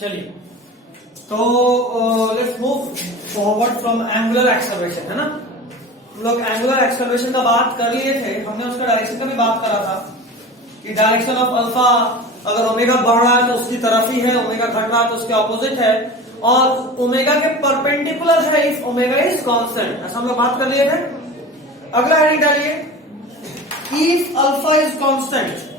चलिए, तो let's move forward from angular acceleration, है ना। हम लोग एंगुलर एक्सेलरेशन का बात कर लिए थे, हमने उसका डायरेक्शन का भी बात करा था कि डायरेक्शन ऑफ अल्फा अगर ओमेगा बढ़ रहा है तो उसकी तरफ ही है, ओमेगा घट रहा है तो उसके ऑपोजिट है, और ओमेगा के परपेंडिकुलर है इफ ओमेगा इज कांस्टेंट, ऐसा हम लोग बात कर लिए थे। अगला हेडिंग डालिए, if alpha is constant.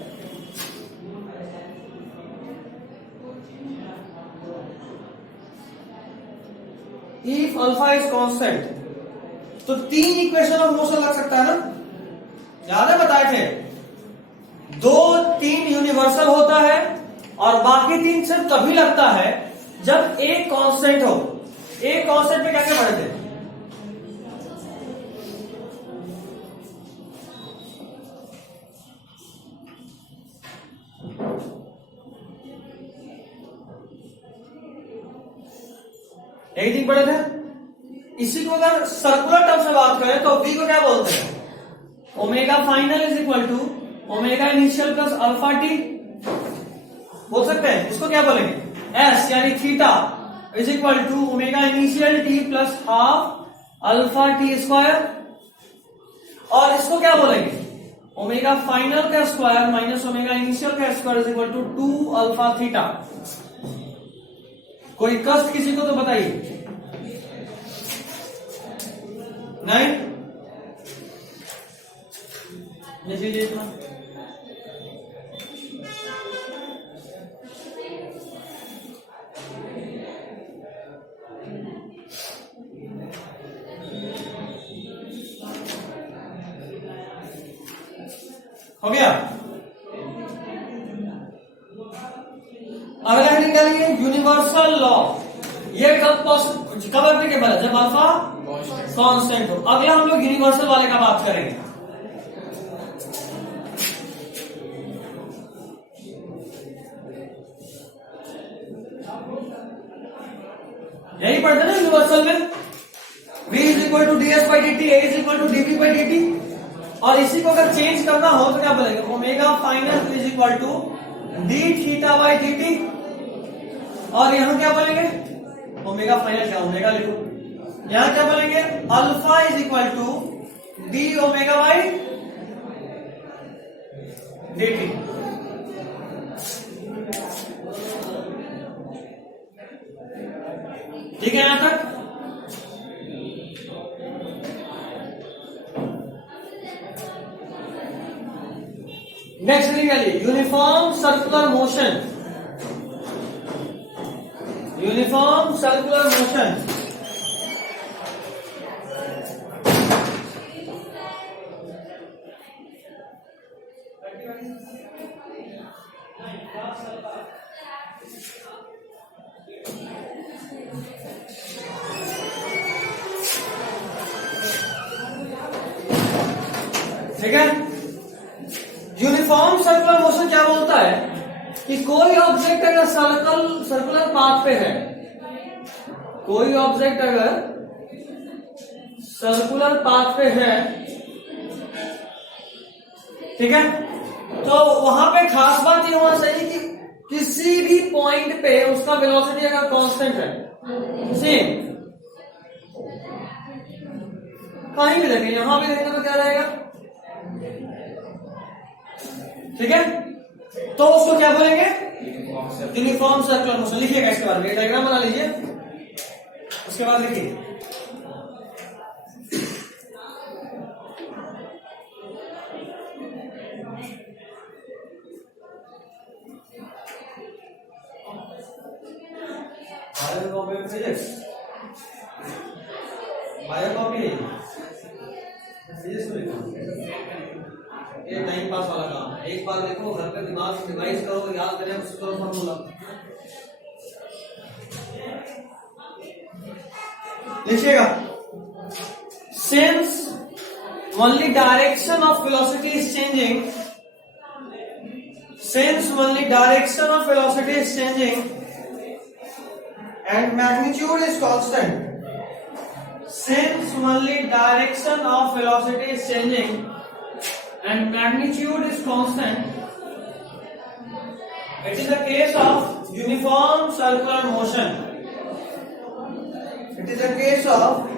If alpha is constant तो 3 इक्वेशन ऑफ मोशन लग सकता है ना, याद है बताए थे। 2-3 यूनिवर्सल होता है और बाकी 3 सिर्फ तभी लगता है जब एक कांस्टेंट हो। एक कांस्टेंट पे क्या क्या पढ़े थे? एक दिन पढ़े थे। इसी को अगर सर्कुलर टर्म से बात करें तो v को क्या बोलते हैं? Omega final is equal to omega initial plus alpha T बोल सकते हैं। इसको क्या बोलेंगे? s यानी theta is equal to omega initial T plus half alpha T square, और इसको क्या बोलेंगे? ओमेगा फाइनल का स्क्वायर माइनस ओमेगा इनिशियल का square is equal to 2 alpha theta. कोई कष्ट किसी को तो बताइए। नहीं लीजिए इतना। हो गया। अगला हेडिंग डालिए, यूनिवर्सल लॉ। ये कब एप्लीकेबल है? जब अल्फा कांस्टेंट हो। अगला हम लोग यूनिवर्सल वाले का बात करेंगे। यही पढ़ते ना यूनिवर्सल में, v is equal to D S by D T, A is equal to D B by D T, और इसी को अगर चेंज करना हो तो क्या बोलेंगे? Omega final is equal to D theta by D T, और यहां क्या बोलेंगे? ओमेगा फाइनल क्या ओमेगा लिखो, यहां क्या बोलेंगे? Alpha is equal to D omega by D T. ठीक है यहां तक? नेक्स्ट निकालिए, uniform circular motion. Uniform circular motion ठीक है। यूनिफॉर्म सर्कुलर मोशन क्या बोलता है कि कोई ऑब्जेक्ट अगर सर्कुलर पाथ पे है, कोई ऑब्जेक्ट अगर सर्कुलर पाथ पे है, ठीक है, तो वहां पे खास बात ये होना चाहिए कि किसी भी पॉइंट पे उसका वेलोसिटी अगर कांस्टेंट है, सेम, कहीं भी देखें, यहां भी देखें तो क्या रहेगा? ठीक है, तो उसको क्या बोलेंगे? Uniform circular motion. लिखिएगा इसके बारे में, डायग्राम बना लीजिए, उसके बाद लिखिए। बायोकॉपी ये टाइम पास वाला काम। एक बार देखो, घर पे दिमाग रिवाइज करो, याद करें, उसको फॉर्मूला लिखिएगा। Since only direction of velocity is changing, since only direction of velocity is changing and magnitude is constant, since only direction of velocity is changing and magnitude is constant, it is a case of uniform circular motion. It is a case of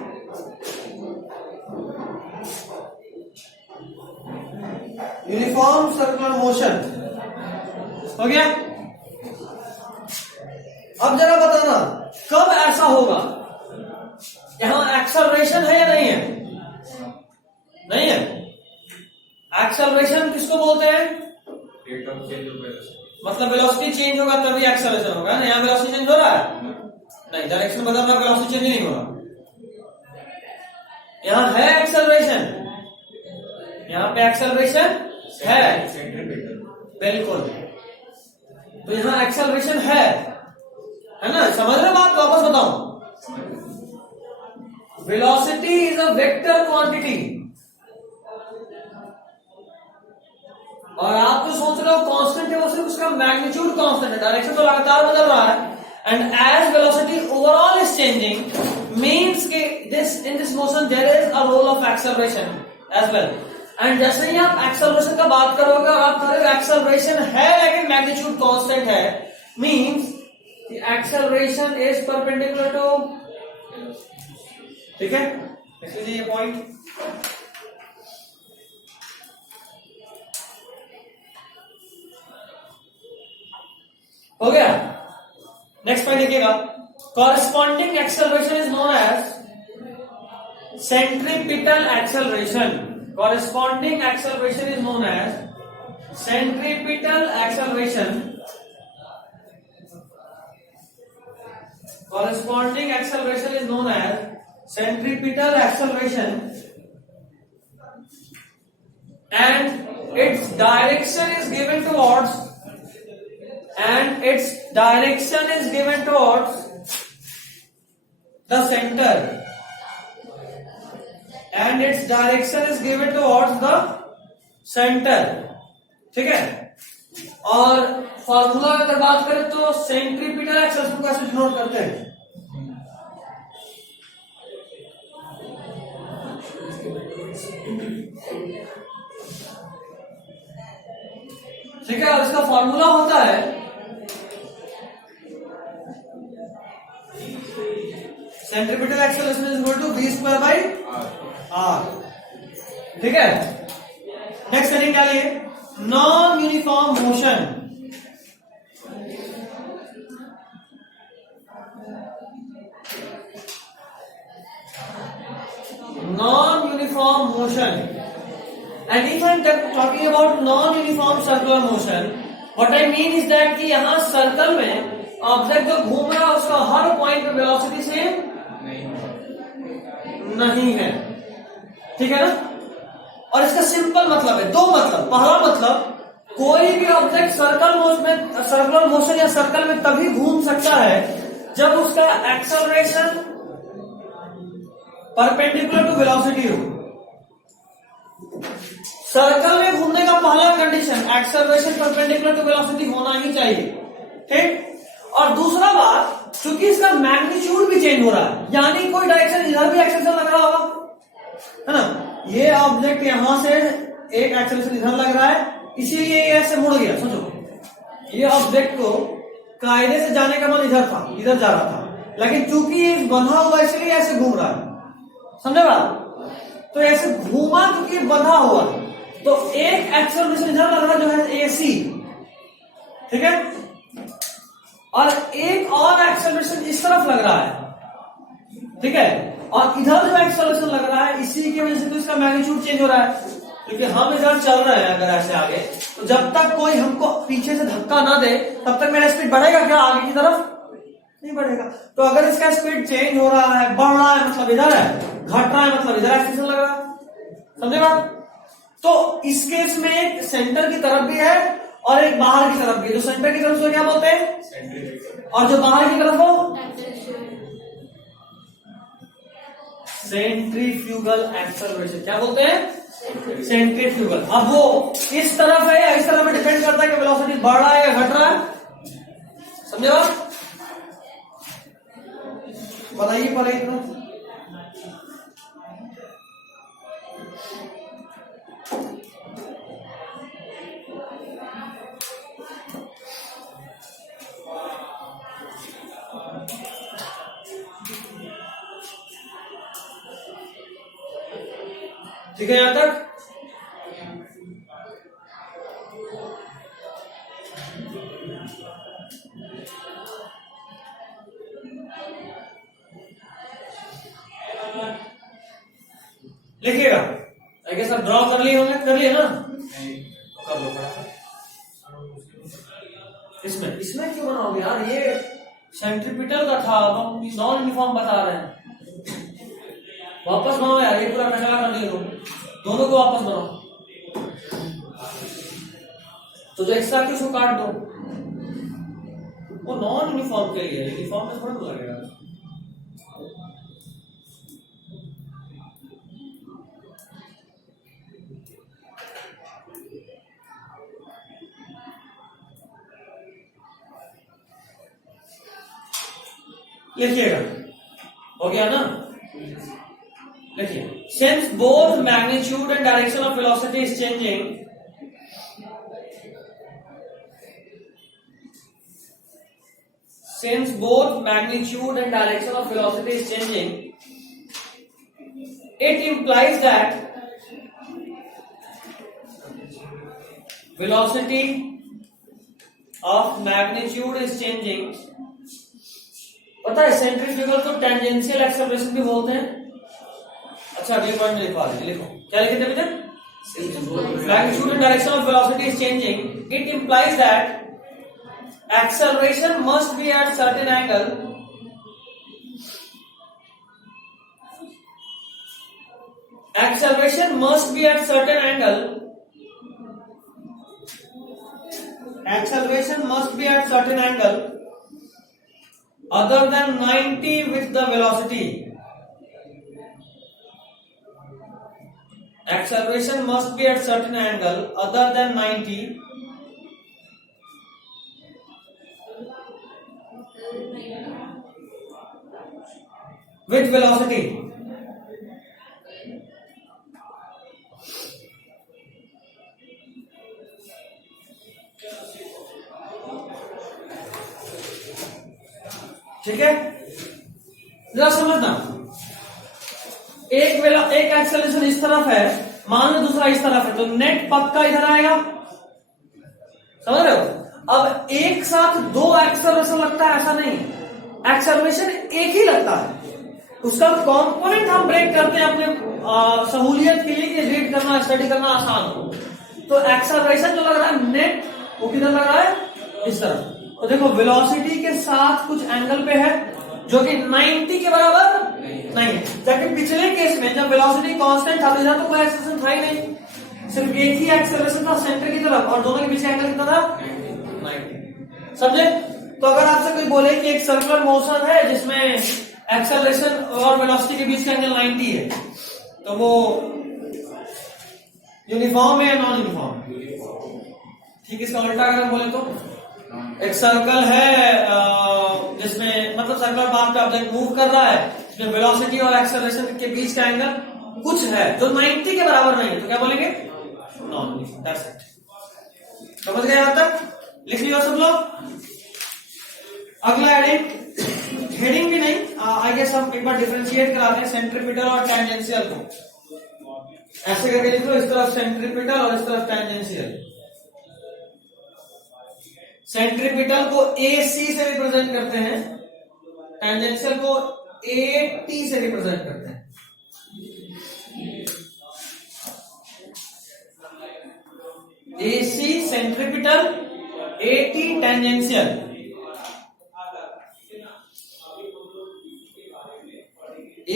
uniform circular motion. हो गया. अब जरा बताना कब ऐसा होगा. यहां acceleration है या नहीं है? नहीं है. एक्सेलरेशन किसको बोलते हैं? Rate of change of velocity. मतलब वेलोसिटी चेंज होगा तभी एक्सेलरेशन होगा ना. यहाँ वेलोसिटी चेंज हो रहा है नहीं, डायरेक्शन बदल रहा है, वेलोसिटी चेंज नहीं हो रहा. यहाँ है एक्सेलरेशन, यहाँ पे एक्सेलरेशन है. बिल्कुल. तो यहाँ एक्सेलरेशन है ना. समझ रहे बात? वापस बताऊं. Velocity is a vector quantity. और आप जो सोच रहे हो कांस्टेंट है वो सिर्फ उसका मैग्नीट्यूड कांस्टेंट है. डायरेक्शन तो लगातार बदल रहा है. And as velocity overall is changing means के this in this motion there is a role of acceleration as well. And जैसे ही आप एक्सेलरेशन का बात करोगे और आप कहोगे एक्सेलरेशन है लेकिन मैग्नीट्यूड कांस्टेंट है, means acceleration is perpendicular to. ठीक है, इसलिए ये पॉइंट. हो गया. नेक्स्ट पॉइंट देखिएगा. Corresponding acceleration is known as centripetal acceleration. Corresponding acceleration is known as centripetal acceleration. Corresponding acceleration is known as centripetal acceleration, and its direction is given towards the center. And its direction is given towards the center. ठीक है. और formula अगर बात करें तो centripetal acceleration को ऐसे denote करते हैं. ठीक है. और इसका फॉर्मूला होता है centripetal acceleration is equal to v square by R. ठीक है. नेक्स्ट हेडिंग क्या लिए? Non uniform motion. Non uniform motion. And if I am talking about non uniform circular motion, what I mean is that कि यहां circle में object जो घूम रहा है उसका हर पॉइंट पे वेलोसिटी सेम नहीं है. ठीक है ना. और इसका सिंपल मतलब है दो मतलब. पहला मतलब कोई भी ऑब्जेक्ट सर्कुलर मोशन या सर्कल में तभी घूम सकता है जब उसका एक्सेलरेशन परपेंडिकुलर टू वेलोसिटी हो. सर्कल में घूमने का पहला condition acceleration perpendicular to velocity होना ही चाहिए. ठीक. और दूसरा बात, चूंकि इसका मैग्नीट्यूड भी चेंज हो रहा है, यानी कोई डायरेक्शन इधर भी एक्सेलरेशन लग रहा होगा, है ना. ये ऑब्जेक्ट यहां से एक एक्सेलरेशन इधर लग रहा है, इसीलिए ये ऐसे मुड़ गया. सोचो ये ऑब्जेक्ट को कायदे से जाने का मन इधर था, इधर जा रहा था, लेकिन चूंकि बंधा हुआ इसलिए ऐसे घूम रहा है. समझे बात? तो ऐसे घूमा क्योंकि बंधा हुआ, तो एक एक्सेलरेशन इधर लग रहा है जो है AC. ठीक है. और एक और एक्सेलरेशन इस तरफ लग रहा है. ठीक है. और इधर जो एक्सेलरेशन लग रहा है इसी की वजह से तो इसका मैग्नीट्यूड चेंज हो रहा है. क्योंकि हम इधर चल रहे हैं अगर ऐसे आगे, तो जब तक कोई हमको पीछे से धक्का ना दे तब तक मेरा स्पीड बढ़ेगा क्या? आगे की तरफ नहीं बढ़ेगा. तो अगर इसका स्पीड चेंज हो रहा है, बढ़ रहा है मतलब इधर है, घट रहा है मतलब इधर एक्सेलरेशन लग रहा है. समझे बात? तो इस केस में एक सेंटर की तरफ भी है और एक बाहर की तरफ भी. जो सेंटर की तरफ से क्या बोलते हैं, और जो बाहर की तरफ हो सेंट्रीफ्यूगल एक्सेलरेशन. क्या बोलते हैं? सेंट्रीफ्यूगल. अब वो इस तरफ है या इस तरफ में डिपेंड करता है कि वेलोसिटी बढ़ रहा है या घट रहा है. समझे आप? बताइए पर एक मिनट. ठीक है यहां तक? लिखिएगा। आई गेस आप ड्रॉ कर लिए होंगे, कर लिए ना? तो कर लो फटाफट। इसमें इसमें क्यों बनाओगे यार, ये सेंट्रीपिटल का था, अब हम नॉन यूनिफॉर्म बता रहे हैं। वापस बनाओ यार, ये पूरा टकरा कर दिए दोनों को वापस बनाओ। तो जो एक्स्ट्रा की उसको काट दो, वो नॉन यूनिफॉर्म के लिए, यूनिफॉर्म में थोड़ा लगेगा। लिखिएगा, हो गया ना? लिखिए, since both magnitude and direction of velocity is changing, since both magnitude and direction of velocity is changing, it implies that velocity of magnitude is changing. पता है सेंट्रीफ्यूगल को टेंजेंशियल एक्सेलरेशन भी बोलते हैं। अच्छा अगले पॉइंट में लिखवा दीजिए, लिखो क्या लिखे थे बेटा? Magnitude and direction of velocity is changing, it implies that acceleration must be at certain angle acceleration must be at certain angle, acceleration must be at certain angle other than 90 with the velocity. Acceleration must be at certain angle other than 90 with velocity. ठीक है, जरा समझना। एक acceleration इस तरफ है, मान लो दूसरा इस तरफ है, तो नेट पक्का इधर आएगा, समझ रहे हो? अब एक साथ दो एक्सेलरेशन लगता है ऐसा नहीं, एक्सेलरेशन एक ही लगता है, उसका कंपोनेंट हम ब्रेक करते हैं अपने सहूलियत के लिए कि रीड करना स्टडी करना आसान हो। तो एक्सेलरेशन जो लग रहा है नेट, वो किधर लग रहा है? इस तरफ। तो देखो वेलोसिटी के साथ कुछ एंगल पे है जो कि 90 के बराबर नहीं है, जबकि पिछले केस में जब वेलोसिटी कांस्टेंट था तो इधर तो कोई एक्सेलरेशन था ही नहीं, सिर्फ एक ही एक्सेलरेशन था सेंटर की तरफ, और दोनों के पीछे एंगल कितना था? 90। समझे? तो अगर आपसे कोई बोले कि एक सर्कुलर मोशन है जिसमें एक्सेलरेशन और वेलोसिटी के बीच का एंगल 90 है, तो वो यूनिफॉर्म है या नॉन यूनिफॉर्म? ठीक, इसका उल्टा अगर हम बोले तो एक सर्कल है जिसमें मतलब सर्कुलर पाथ पे ऑब्जेक्ट मूव कर रहा है, जिसमें वेलोसिटी और एक्सेलरेशन के बीच का एंगल कुछ है जो 90 के बराबर नहीं है, तो क्या बोलेंगे? Non uniform. That's it. समझ गए यहां तक? लिख लिया सब लोग? अगला हेडिंग भी नहीं, आई गेस हम एक बार डिफरेंशिएट कराते हैं सेंट्रीपिटल और टेंजेंशियल को। ऐसे करके लिखो, इस तरफ सेंट्रीपिटल और इस तरफ टेंजेंशियल। सेंट्रीपिटल को AC से रिप्रेजेंट करते हैं, टेंजेंशियल को AT से रिप्रेजेंट करते हैं। AC centripetal, AT tangential.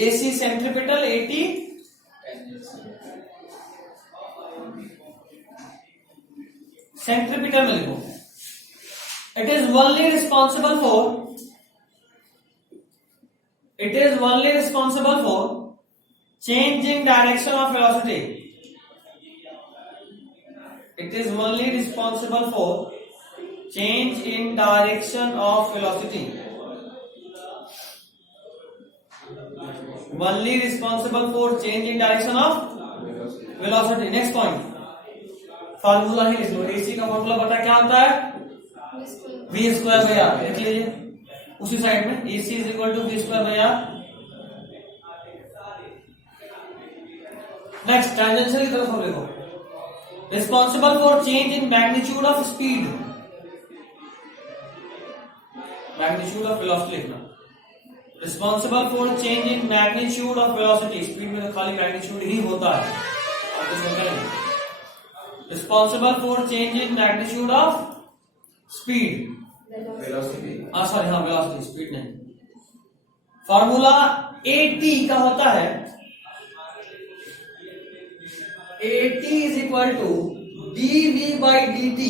AC centripetal, AT centripetal में लिखो, it is only responsible for changing direction of velocity. It is only responsible for change in direction of velocity. Only responsible for change in direction of velocity. Next point, formula ही लिख लो। AC का formula पता क्या होता है? V square by R. लिख लीजिए उसी साइड में, AC is equal to V square by R. Next tangential की तरफ हम देखो, responsible for change in magnitude of speed, magnitude of velocity लिखना, responsible for change in magnitude of velocity, speed में तो खाली मैग्नीट्यूड ही होता है और कुछ होता नहीं। Responsible for change in magnitude of speed, velocity, sorry हाँ वेलोसिटी, स्पीड नहीं। फॉर्मूला AT का होता है, AT is equal to dv by dt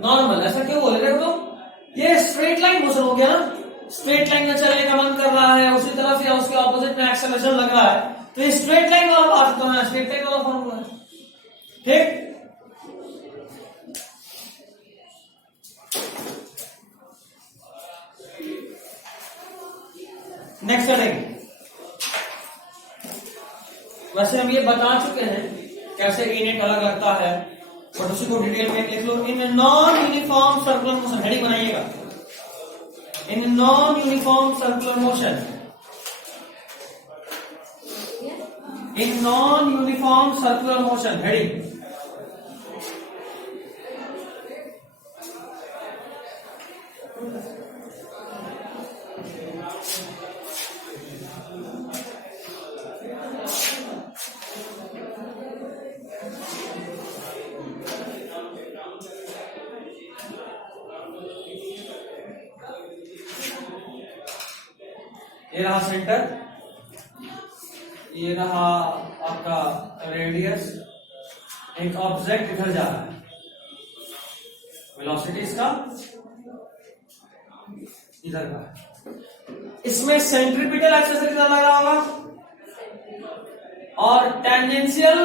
normal. ऐसा क्यों बोले, देखो तो ये स्ट्रेट लाइन मोशन हो गया ना, स्ट्रेट लाइन में चलने का मन कर रहा है, उसी तरफ या उसके ऑपोजिट में एक्सेलरेशन लग रहा है, तो ये स्ट्रेट लाइन वाला बात तो है, स्ट्रेट लाइन वाला फॉर्मूला है। ठीक, नेक्स्ट हेडिंग। वैसे हम ये बता चुके हैं कैसे इनेट अलग लगता है, बट उसी को डिटेल में लिख लो। In non uniform circular motion, heading बनाइएगा, in non uniform circular motion, in non uniform circular motion, heading. ये रहा सेंटर, ये रहा आपका रेडियस, एक ऑब्जेक्ट इधर जा रहा है, वेलोसिटी इसका इधर का, इसमें सेंट्रीपिटल एक्सेस कितना लग रहा होगा, और टेंजेंशियल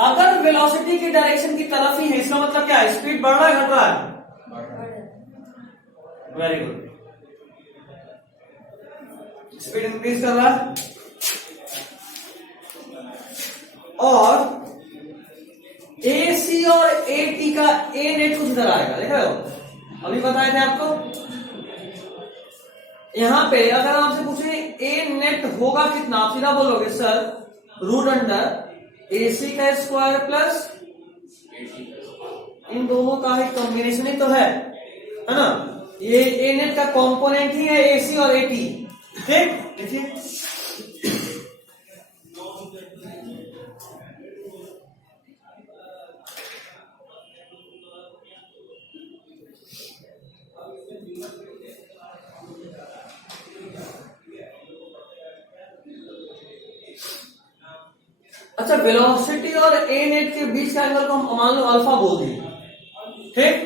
अगर वेलोसिटी की डायरेक्शन की तरफ ही है, इसका मतलब क्या है, स्पीड बढ़ रहा है घट रहा है, वेरी गुड, स्पीड इंक्रीज कर रहा है। और AC और AT का A नेट कुछ इधर आएगा, देख रहे हो, अभी बताए थे आपको। यहां पे अगर आपसे पूछे A नेट होगा कितना, आप सीधा बोलोगे सर रूट अंडर AC का स्क्वायर प्लस इन दोनों का एक कॉम्बिनेशन ही तो है ना, ये A नेट का कंपोनेंट ही है AC और AT। ठीक, देखिए अच्छा, वेलोसिटी और A नेट के बीच का एंगल को हम मान लो अल्फा बोल दिए। ठीक,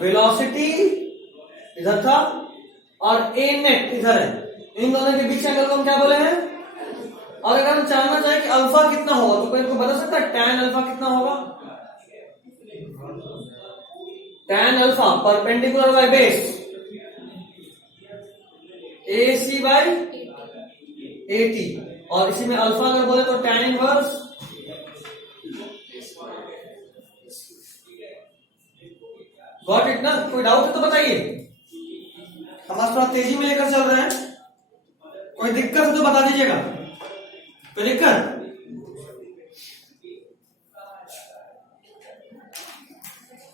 वेलोसिटी इधर था और A नेट इधर है, इन दोनों के बीच एंगल को हम क्या बोले हैं। और अगर हम जानना चाहें कि अल्फा कितना होगा तो कोई इनको बता सकता है tan अल्फा कितना होगा। tan alpha perpendicular by base AC by AT, और इसी में अल्फा अगर बोले तो tan इनवर्स गॉट इट ना। कोई डाउट है तो बताइए, हम आज थोड़ा तेजी में लेकर चल रहे हैं, कोई दिक्कत है तो बता दीजिएगा। कोई दिक्कत,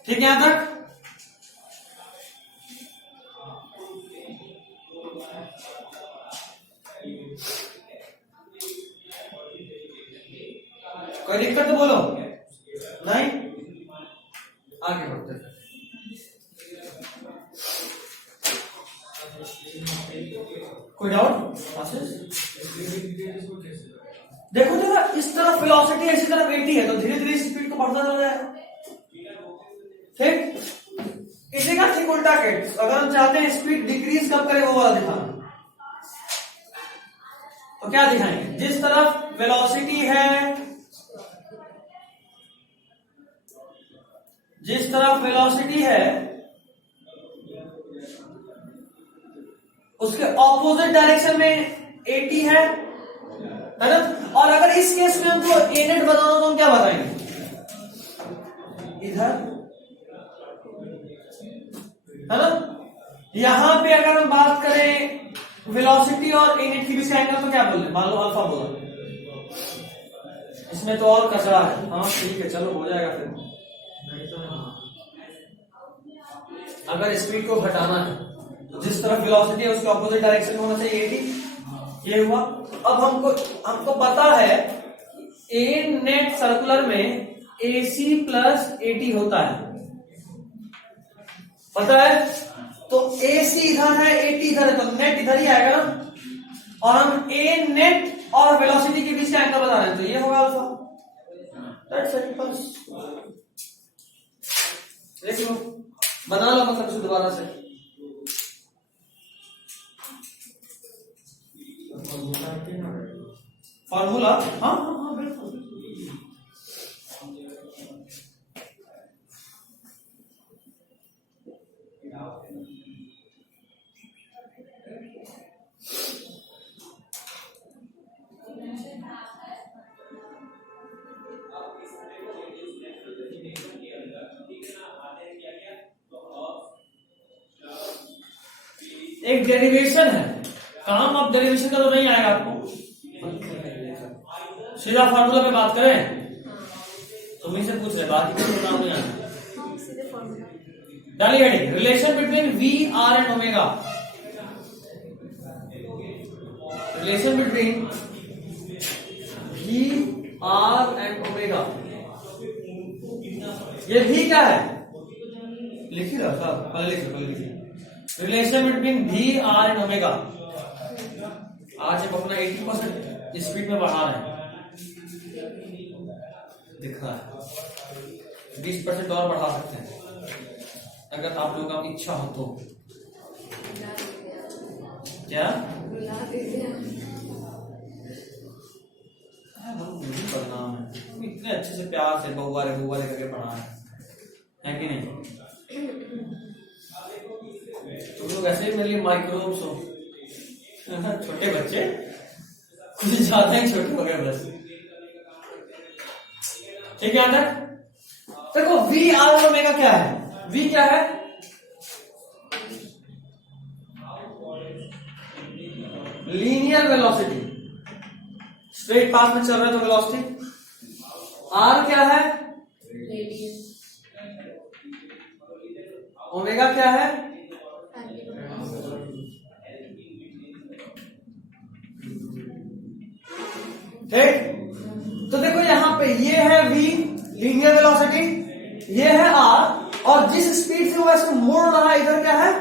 ठीक है यहां तक। कोई दिक्कत तो बोलो, नहीं आगे बढ़ते हैं। कोई डाउट? देखो जरा, इस तरफ वेलोसिटी है, इसी तरफ AT है, तो धीरे धीरे स्पीड को बढ़ता चला जाएगा। ठीक, इसी का ठीक उल्टा केस, अगर हम चाहते हैं स्पीड डिक्रीज कब करे वो वाला दिखाना, तो क्या दिखाएंगे, जिस तरफ वेलोसिटी है, जिस तरफ वेलोसिटी है उसके ऑपोजिट डायरेक्शन में AT है ना। और अगर इस केस में हमको A नेट बताना तो हम क्या बताएंगे, इधर है ना। यहां पे अगर हम बात करें वेलोसिटी और A नेट के बीच का एंगल तो क्या बोले, मान लो अल्फा बोला, इसमें तो और कचरा है। हाँ ठीक है, चलो हो जाएगा फिर। नहीं तो अगर स्पीड को घटाना है तो जिस तरफ वेलोसिटी है उसके ऑपोजिट डायरेक्शन में होना चाहिए 80। ये हुआ। अब हमको पता है ए नेट सर्कुलर में AC प्लस 80 होता है, पता है। तो AC इधर है, 80 इधर है, तो नेट इधर ही आएगा ना। और हम ए नेट और वेलोसिटी के बीच का एंगल बता रहे हैं, तो ये होगा अल्फा। That's simple. देख लो, बना लो मतलब इसको दोबारा से। फॉर्मूला, हाँ हाँ हाँ बिल्कुल। एक डेरिवेशन है, काम अब डेरिवेशन का तो नहीं आएगा आपको, सीधा फार्मूला पे बात करें। तुम से पूछ रहे, बाकी कुछ काम नहीं आएगा। डालिए heading, relation between V, R and omega. Relation between V, R and omega. ये V क्या है, लिखिए ना साहब, पहले लिखिए। Relation between V, R and omega. आज हम अपना 80% स्पीड में बढ़ा रहे हैं, दिख रहा है। 20% और बढ़ा सकते हैं अगर आप लोगों का इच्छा हो तो। क्या पढ़ना है, इतने अच्छे से प्यार से बहुआ रे करके पढ़ा है कि नहीं। तुम लोग ऐसे ही मेरे लिए माइक्रोब्स हो, छोटे बच्चे, कुछ ज्यादा ही छोटे हो गए बस। ठीक है अंदर। देखो V, R और ओमेगा क्या है। V क्या है, लीनियर वेलोसिटी, स्ट्रेट पाथ में चल रहे तो वेलोसिटी। R क्या है, ओमेगा क्या है, ठीक। तो देखो यहां पे ये है V लीनियर वेलोसिटी, ये है R, और जिस स्पीड से वो ऐसे मुड़ रहा है इधर क्या है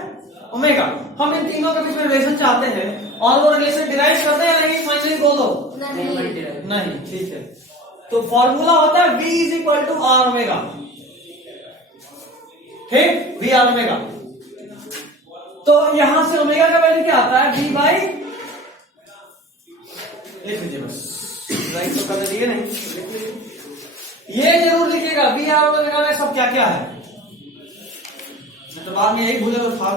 ओमेगा। हम इन तीनों के बीच में रिलेशन चाहते हैं, और वो रिलेशन डिराइव करते हैं नहीं, फाइनली बोलो नहीं, ठीक है। तो फॉर्मूला होता है V is equal to R omega, ठीक, V R ओमेगा। तो यहां से ओमेगा का वैल्यू क्या आता है, V बाई, लिख लीजिए बस, राइट तो कर दिए नहीं, ये जरूर लिखिएगा V R ओमेगा में सब क्या क्या है, तो बाद में यही भूले तो था।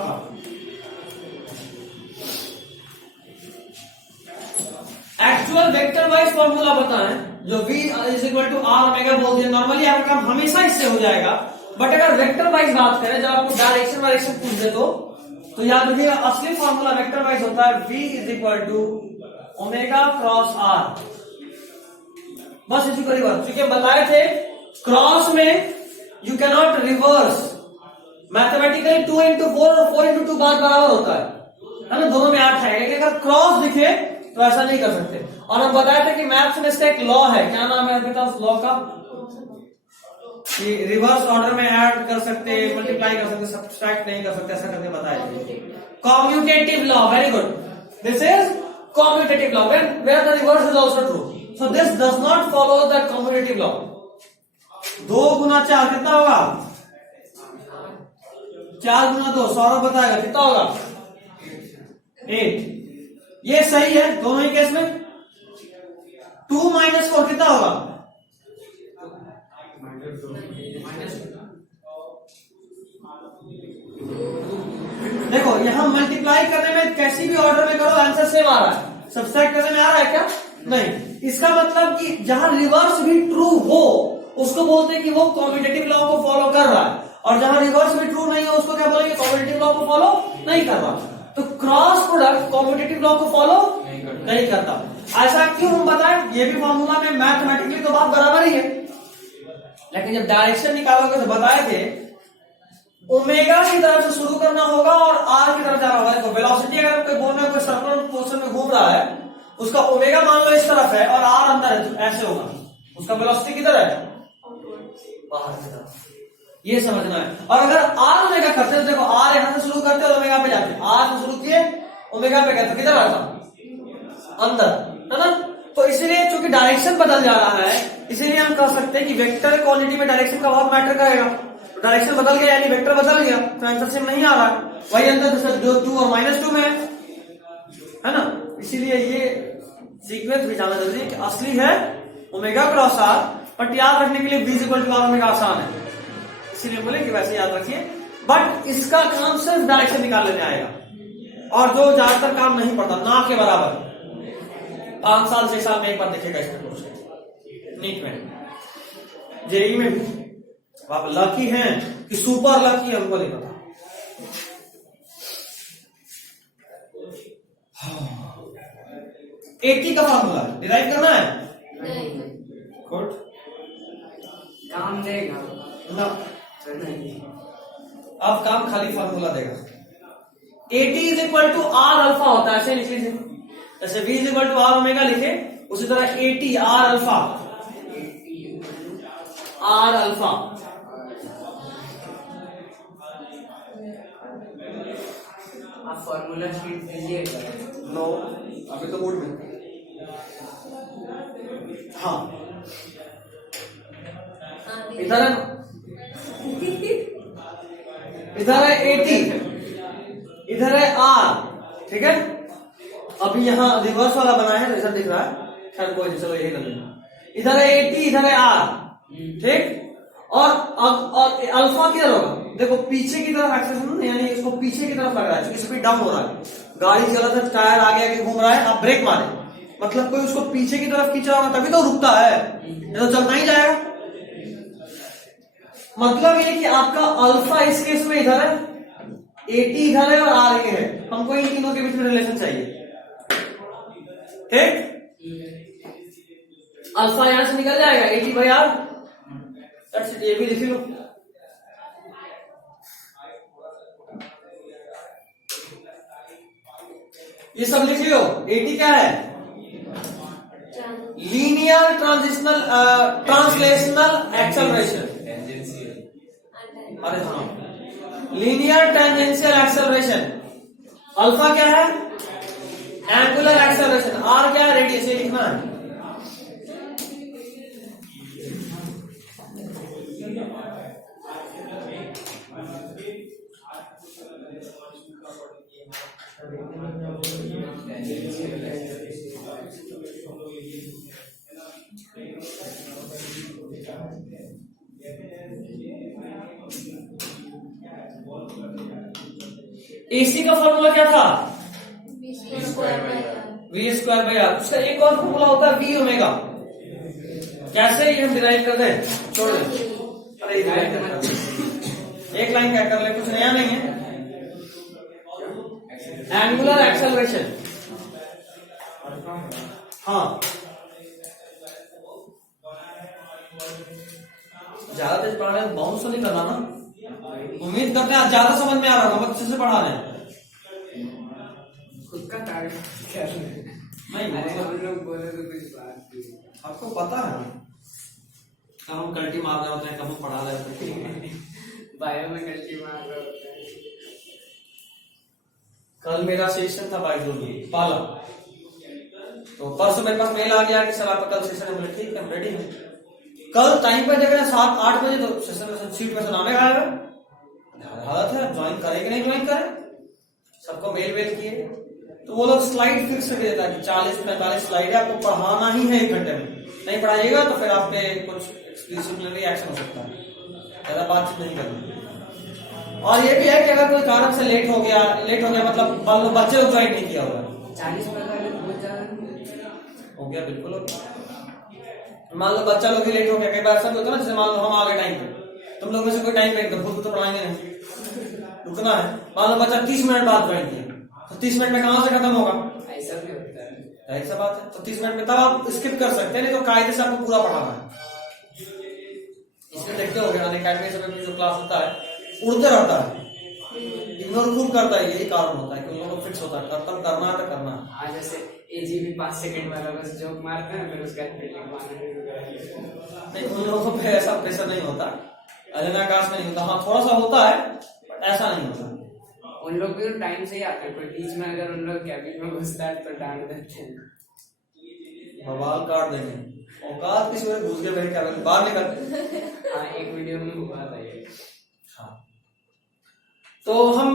एक्चुअल वेक्टर वाइज फॉर्मूला बताएं, जो V is equal to R omega बोल दिया। नॉर्मली आपका काम हमेशा इससे हो जाएगा, बट अगर वेक्टर वाइज बात करें, जब आपको डायरेक्शन पूछ दे तो याद रखिएगा असली फॉर्मूला वेक्टर वाइज होता है V is equal to omega cross R। बस इसी को रिवर्स, क्योंकि बताए थे क्रॉस में you can not reverse, mathematically 2 into 4 और 4 into 2 बात बराबर होता है ना, दोनों में 8 है, लेकिन अगर क्रॉस दिखे तो ऐसा नहीं कर सकते। और हम बताए थे कि मैथ्स में इसका एक लॉ है, क्या नाम है आपके पास लॉ का, कि रिवर्स ऑर्डर में ऐड कर सकते, मल्टीप्लाई कर सकते, सब्ट्रैक्ट नहीं कर सकते, ऐसा करके बताया थे। Commutative law, very good, this is commutative law where the reverse is also true, so this does not follow the commutative law. 2 गुना 4 कितना होगा, 4 गुना 2, सौरभ बताएगा कितना होगा 8। ये सही है दोनों ही केस में। 2 माइनस 4 कितना होगा, देखो यहां मल्टीप्लाई करने में कैसी भी ऑर्डर में करो आंसर सेम आ रहा है, सब्ट्रैक्ट करने में आ रहा है क्या, नहीं। इसका मतलब कि जहां रिवर्स भी ट्रू हो उसको बोलते हैं कि वो कॉम्यूटेटिव लॉ को फॉलो कर रहा है, और जहां रिवर्स भी ट्रू नहीं हो उसको क्या बोलेंगे, कॉम्यूटेटिव लॉ को फॉलो नहीं कर रहा। तो क्रॉस प्रोडक्ट कॉम्यूटेटिव लॉ को फॉलो नहीं करता। ऐसा क्यों हम बताएं? ये भी फॉर्मूला में मैथमेटिकली तो बात बराबर ही है, लेकिन जब डायरेक्शन निकालोगे तो बताए थे ओमेगा की तरफ से शुरू करना होगा और आर की तरफ जाना होगा। तो वेलोसिटी अगर कोई बोल रहा है, कोई सर्कुलर पोर्शन में घूम रहा है, उसका ओमेगा मान लो इस तरफ है और आर अंदर है, तो ऐसे होगा, उसका वेलोसिटी किधर है? बाहर की तरफ। ये समझना है। और अगर आर ओमेगा करते तो देखो, आर यहां से शुरू करते और ओमेगा पे जाते, आर से शुरू किए ओमेगा पे गए तो किधर आता? अंदर, है ना? तो इसीलिए चूंकि डायरेक्शन बदल जा रहा है, इसीलिए हम कह सकते हैं कि वेक्टर क्वांटिटी में डायरेक्शन का बहुत मैटर करेगा। तो डायरेक्शन बदल गया यानी वेक्टर बदल गया, तो आंसर सेम नहीं आ रहा है, वही अंतर जैसे जो 2 और -2 में है ना। इसीलिए ये सीक्वेंस भी जाना जरूरी है कि असली है ओमेगा क्रॉस आर, बट याद रखने के लिए v = r ओमेगा आसान है, इसीलिए बोले कि वैसे याद रखिए। बट इसका काम सिर्फ डायरेक्शन निकालने में आएगा, और जो ज्यादातर काम नहीं पड़ता, ना के बराबर 5 साल 6 साल में एक बार देखेगा इसमें कोर्स नीट में, जेई में भी। आप लकी हैं कि सुपर लकी है, हमको नहीं पता। एटी का फॉर्मूला डिराइव करना है, गुड, काम देगा ना अब काम खाली फॉर्मूला देगा। एटी = r अल्फा होता है, ऐसे लिख लीजिए, जैसे v = r ओमेगा लिखे, उसी तरह eighty r alpha, r alpha. आप फॉर्मूला शीट दीजिएगा। नो, अभी तो मूड में। हाँ, इधर है, इधर है 80, इधर है r, ठीक है। अभी यहाँ रिवर्स वाला बना है, रिजल्ट दिख रहा है, खैर कोई नहीं, चलो यही कर लेना। इधर है 80, इधर है r, ठीक। और अल्फा किधर होगा? देखो पीछे की तरफ एक्सेलरेशन, यानी इसको पीछे की तरफ लग रहा है, क्योंकि स्पीड डाउन हो रहा है, गाड़ी चला था, टायर आगे आगे घूम रहा है, आप ब्रेक मारे, मतलब कोई उसको पीछे की तरफ खींचा होगा तभी तो रुकता है, ये तो चलना ही जाएगा। मतलब ये कि आपका अल्फा इस केस में इधर है, 80 इधर है और r ये है, हमको इन तीनों के बीच में रिलेशन चाहिए, ठीक। अल्फा यहां से निकल जाएगा 80/r, ये भी लिख लो। ये सब लिख लो। 80 क्या है? लीनियर ट्रांसलेशनल एक्सेलरेशन, अरे हाँ, लीनियर टेंजेंशियल एक्सेलरेशन। अल्फा क्या है? Angular acceleration. आर क्या है? रेडियस, ये लिखना है। एसी का फॉर्मूला क्या था? v²/r। उसका एक और फॉर्मूला होता है v ओमेगा। कैसे ये हम डिराइव कर दें? छोड़ दें, अरे एक लाइन क्या कर ले, कुछ नया नहीं है। एंगुलर एक्सेलरेशन, हाँ, ज्यादा तेज पढ़ा रहे, बाउंस तो नहीं करना ना। उम्मीद करते हैं आज ज्यादा समझ में आ रहा होगा, अच्छे से पढ़ा रहे हैं। खुद का टारगेट क्या है? नहीं, हम लोग बोले तो कुछ बात नहीं, आपको पता है ना, कब हम कल्टी मार रहे होते हैं, कब हम पढ़ा रहे होते हैं। बायो में गलती मार रहे होते हैं। कल मेरा सेशन था बायोलॉजी पाला, तो परसों मेरे पास मेल आ गया कि सर आपका कल सेशन है। बोले ठीक है, हम रेडी हैं। कल टाइम पे जगह 7-8 बजे, तो सेशन सीट में से नामे आएगा, हालत है, ज्वाइन करें कि नहीं ज्वाइन करें। सबको मेल किए, तो वो लोग स्लाइड फिक्स कर देता है कि 40-45 स्लाइड है, आपको पढ़ाना ही है 1 घंटे में, नहीं पढ़ाइएगा तो फिर आप पे कुछ डिसिप्लिनरी एक्शन हो सकता है, ज्यादा बातचीत नहीं करनी। और ये भी है कि अगर कोई कारण से लेट हो गया मतलब मान लो बच्चे लोग ज्वाइन नहीं किया होगा, 40% बहुत ज्यादा हो गया, बिल्कुल हो गया। मान लो बच्चा लोग भी लेट हो गया, कई बार ऐसा भी होता है ना, जैसे मान लो हम आ गए टाइम पे, तुम लोग में से कोई टाइम पे एकदम खुद तो पढ़ाएंगे नहीं, रुकना है। मान लो बच्चा 30 मिनट बाद ज्वाइन किया, तो 30 मिनट में कहां से खत्म होगा? ऐसा भी होता है। ऐसा बात है, तो 30 मिनट में तब आप स्किप कर सकते हैं, नहीं तो कायदे से आपको पूरा पढ़ाना है। इसमें देखते हो अनअकैडमी से जो क्लास होता है उड़ते रहता है, इग्नोर खूब करता है, यही कारण होता है कि उन लोगों को फिक्स होता है खत्म करना है तो करना है। हाँ जैसे एजीबी 5 सेकंड वाला बस जोक मारते हैं, फिर उसके बाद फील्डिंग मारना नहीं, उन लोगों पे ऐसा प्रेशर नहीं होता, अजनाकाश में नहीं होता। हाँ थोड़ा सा होता है बट ऐसा नहीं होता। उन लोग भी टाइम से ही आते हैं, कोई बीच में अगर उन लोग कैबिन में घुसता है तो डांट देते हैं, बवाल काट देंगे। औकात किसी में घुस गए मेरे कैबिन बाहर निकल। हाँ एक वीडियो में हुआ था ये। हाँ तो हम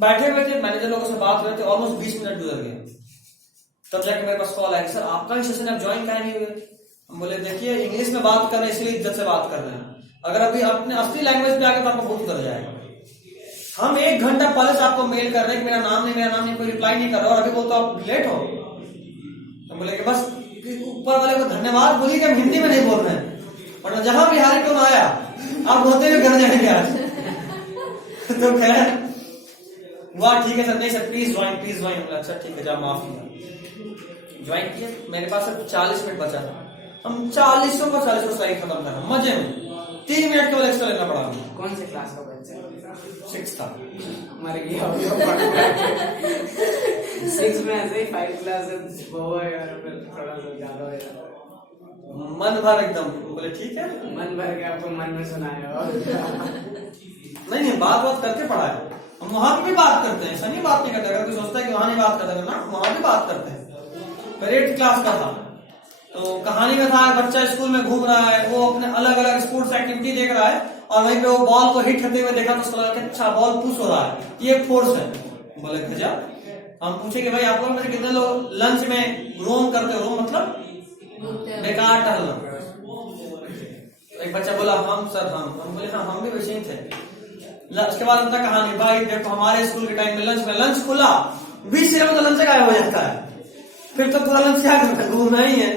बैठे हुए थे, मैनेजर लोगों से बात हुए थे, ऑलमोस्ट 20 मिनट गुजर गए, तब जाके मेरे पास कॉल आया, सर आपका ही सेशन आप ज्वाइन क्या नहीं हुए। हम बोले देखिए इंग्लिश में बात कर रहे हैं इसलिए इज्जत से बात कर रहे हैं, अगर अभी अपने असली लैंग्वेज पे आगे तो आपको बहुत कर जाएगा। हम 1 घंटा पहले से आपको मेल कर रहे हैं कि मेरा नाम नहीं, कोई रिप्लाई नहीं कर रहा और अभी बोलते आप लेट हो। तो बोले कि बस ऊपर वाले को धन्यवाद बोलिए कि हम हिंदी में नहीं बोल रहे हैं, वरना जहां बिहारी टोन आया आप रोते हुए घर जाएंगे आज। तो कह वाह ठीक है सर, नहीं सर प्लीज ज्वाइन। अच्छा ठीक है, जा माफ किया, ज्वाइन किया। मेरे पास सिर्फ 40 मिनट बचा था, हम 40 को सही खत्म कर रहे हैं मजे में। 3 मिनट केवल एक्स्ट्रा लेना पड़ा हमें। कौन से क्लास का बच्चा? 6 था। मर गया 6 में ऐसे ही 5 क्लास वो है यार, फिर थोड़ा सा ज्यादा हो जाता है। मन भर एकदम, बोले ठीक है, मन भर के आपको मन में सुनाया और नहीं बात करके पढ़ा है। हम वहां पे भी बात करते हैं, ऐसा नहीं बात नहीं करते। अगर कोई सोचता है कि वहां नहीं बात करते ना, वहां भी बात करते हैं। फिर 8th क्लास का था तो कहानी में था बच्चा स्कूल में घूम रहा है, वो अपने अलग अलग स्पोर्ट्स एक्टिविटी देख रहा है और वहीं पे वो बॉल को हिट करते हुए देखा तो उसको लगा कि अच्छा बॉल पुश हो रहा है, ये फोर्स है। बोले गजब। हम पूछे कि भाई आप लोग में से कितने लोग लंच में रोम करते हो? रोम मतलब बेकार टहलना। एक बच्चा बोला हम सर हम बोले हाँ हम भी वैसे ही थे। उसके बाद उनका कहानी, भाई देखो हमारे स्कूल के टाइम में लंच खुला 20 सेकंड में तो लंच गायब हो जाता है, फिर तो पूरा लंच क्या करता है, घूमना ही है,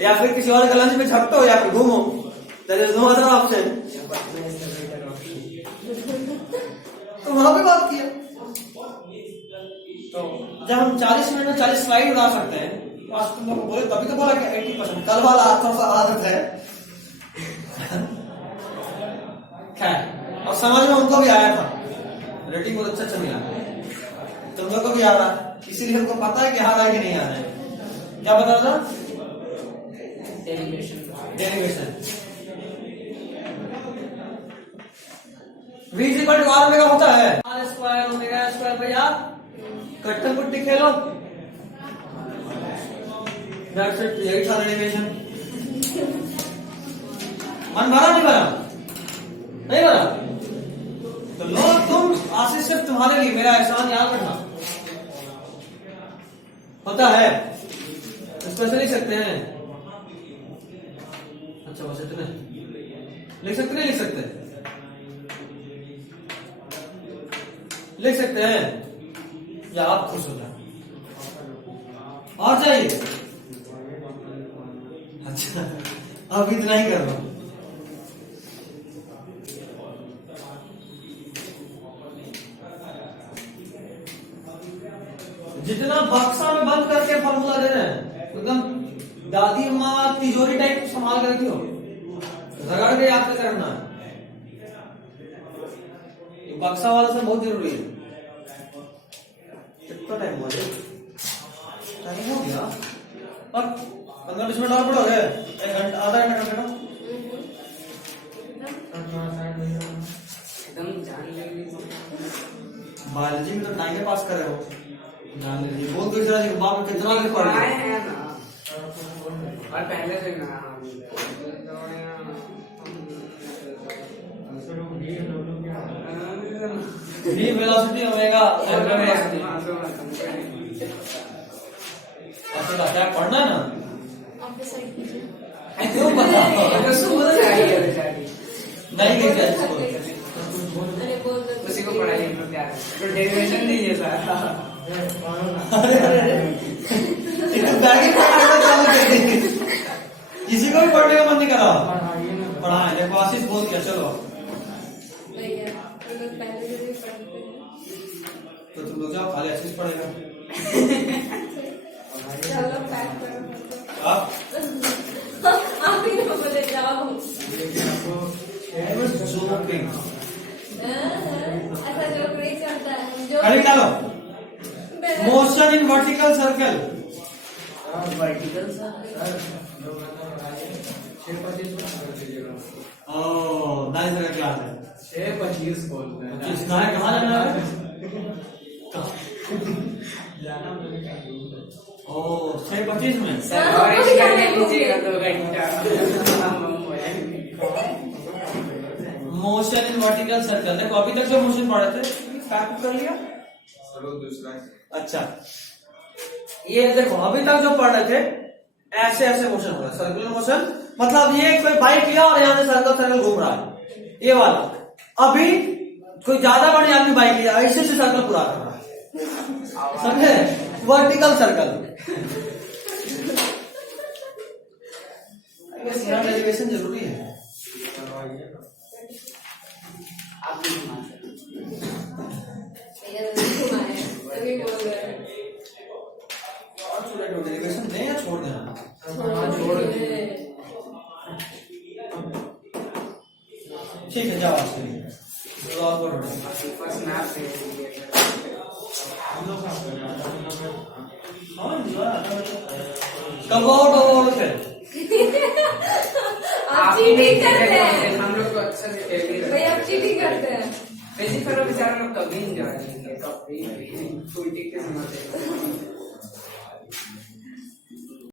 या फिर किसी और का लंच में झपटो या फिर घूमो। There is no other option. तो वहां पे बात किया। तो जब हम 40 मिनट में 40 स्लाइड उड़ा सकते हैं, तो तुम लोग बोले तभी तो बोला कि 80%। कल वाला थोड़ा सा आदत है खैर, और समझ में उनको भी आया था, रेटिंग बहुत अच्छा मिला, तुम लोग को भी आ रहा है, इसीलिए उनको पता है कि आ रहा है कि नहीं आ रहा है। क्या बता रहा था? डेरिवेशन। v = r ओमेगा होता है, r स्क्वायर ओमेगा स्क्वायर भैया cotton putty Khelo. That's it, यही था डेरिवेशन। मन भरा नहीं भरा? नहीं भरा तो लो तुम आशीष सिर्फ तुम्हारे लिए, मेरा एहसान याद रखना। होता है इसको ऐसे लिख सकते हैं। अच्छा बस इतने लिख सकते नहीं लिख सकते? लिख सकते हैं या आप खुश हो जाए और जाइए। अच्छा अब इतना ही कर लो। जितना बक्सा में बंद करके फॉर्मूला दे रहे हैं एकदम दादी अम्मा तिजोरी टाइप संभाल कर रखी हो, रगड़ के याद करना है। बक्सा वाला से बहुत जरूरी है। कितना टाइम हुआ? टाइम हो गया और 15-20 मिनट और पढ़ोगे? 1 घंटा आधा घंटा कर एकदम जान लेंगे। बायोलॉजी में तो टाइम पास कर रहे हो, जान लीजिए। बहुत दूसरा जी बाप में कितना भी पढ़ पढ़ाए हैं ना, और पहले से ना v velocity omega angular velocity. अच्छा क्या पढ़ना है ना? क्यों बताओ? नहीं देखा इसको, उसी को पढ़ाइए हम लोग क्या है, तो डेरिवेशन दीजिए सर। किसी को भी पढ़ने का मन नहीं करा, पढ़ाए देखो आशीष बोल किया। चलो तो तुम लोग जाओ, खाली आशीष पढ़ेगा। आप आप ही ना बोले जाओ। जोकिंग। ऐसा जोक नहीं चलता है। जो अरे डालो motion in vertical circle. Vertical सा ओह नाइस का क्लास है। 6:25 बोलते हैं। किसना है कहाँ जाना है? ओह 6:25 में। सर और एक करने लीजिएगा 2 घंटा। Motion in vertical circle. देखो अभी तक जो मोशन पढ़े थे पैक कर लिया। चलो दूसरा अच्छा ये देखो अभी तक जो पढ़ रहे थे ऐसे ऐसे मोशन हो रहा है, सर्कुलर मोशन। मतलब ये कोई बाइक लिया और यहाँ से सर्कल सर्कल घूम रहा है, ये वाला। अभी कोई ज्यादा बड़े आदमी बाइक लिया ऐसे से सर्कल पूरा कर रहा है, समझे? Vertical circle. डेरिवेशन जरूरी है। आप भी घुमा सकते ये घुमाए तभी बोल रहे हैं। और स्टूडेंट डेरिवेशन दें या छोड़ देना? छोड़ दे। ठीक है जाओ आपसे और पढ़ो। फर्स्ट मैप से कब आउट हो फिर? आप चीटिंग करते हैं हम लोग तो अच्छा से खेल ही भाई, आप चीटिंग करते हैं। वैसे करो बेचारा लोग कभी नहीं जा रहे हैं, कभी उल्टी के सुनाते हैं।